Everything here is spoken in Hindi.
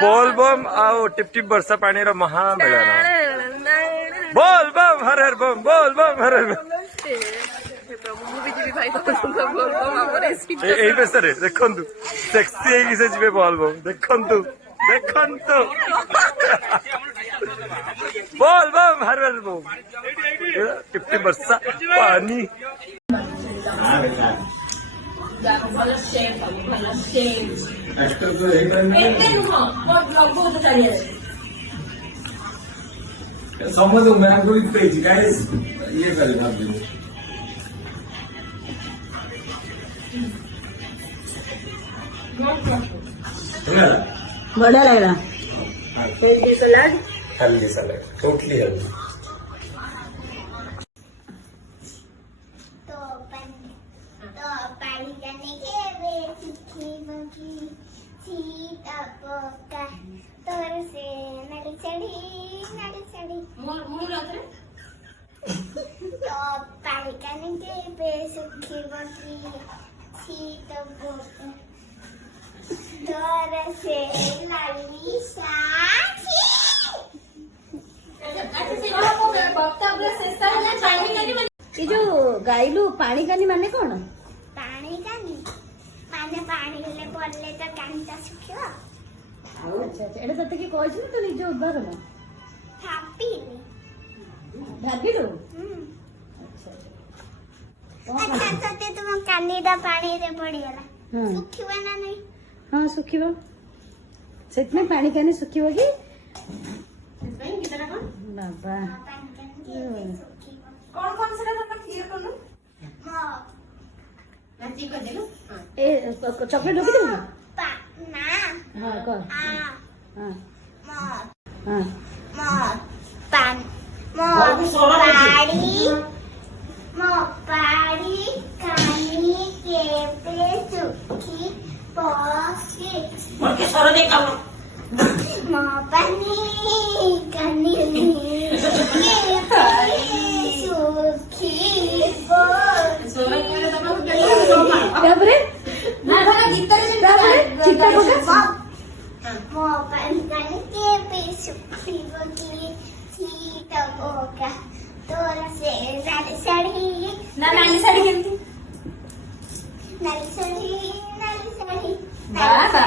बोल बम आओ टिप टिप बरसा पानी रो महामेलन बोल बम हर हर बम बोल बम हर हर बम এই পেছারে দেখন্তু সেক্সি হয়ে গেছে জিবে বল বম দেখন্তু দেখন্তু बोल बम हर हर बम टिप टिप बरसा पानी समझ मैं आपको भी पेज गाइस ये कर आप बड़ा लग रहा हेल्दी सलाद टोटली हेल्दी पानी करने के वे सीखी बगी सीता पोका तोर से नड़ी चढ़ी तो पानी करने के वे सुखी बगी सीता पोका तोर से नड़ी साथी ये जो गाइलु पानी कानी माने कौन पानी कानी माने पानी ले पड़ले तो कांटा सुखियो अच्छा अच्छा एटा तते की कहछि तो निज उदाहरण थापीनी भागिलु अच्छा तते तुम कानी दा पानी रे पड़ी गला हां सुखिबा ना नहीं हां सुखिबो सेतने पानी कानी सुखिबो की बाबा कौन से ना क्लियर कर लो हां नाची कर देलो ए चॉकलेट ढोकी देबो ना हां कर हां हां हां हां पान पाड़ी कानी के पे सुखी पोसी और के सरो दे काम पानी कानी के पे सुखी पोसी ताबरे ना भला गीत रे ताबरे चिट्टा पका मो पानी कानी के पे सुखी पोसी सीता पोका तोरा से नाली साड़ी केमती नाली साड़ी बाबा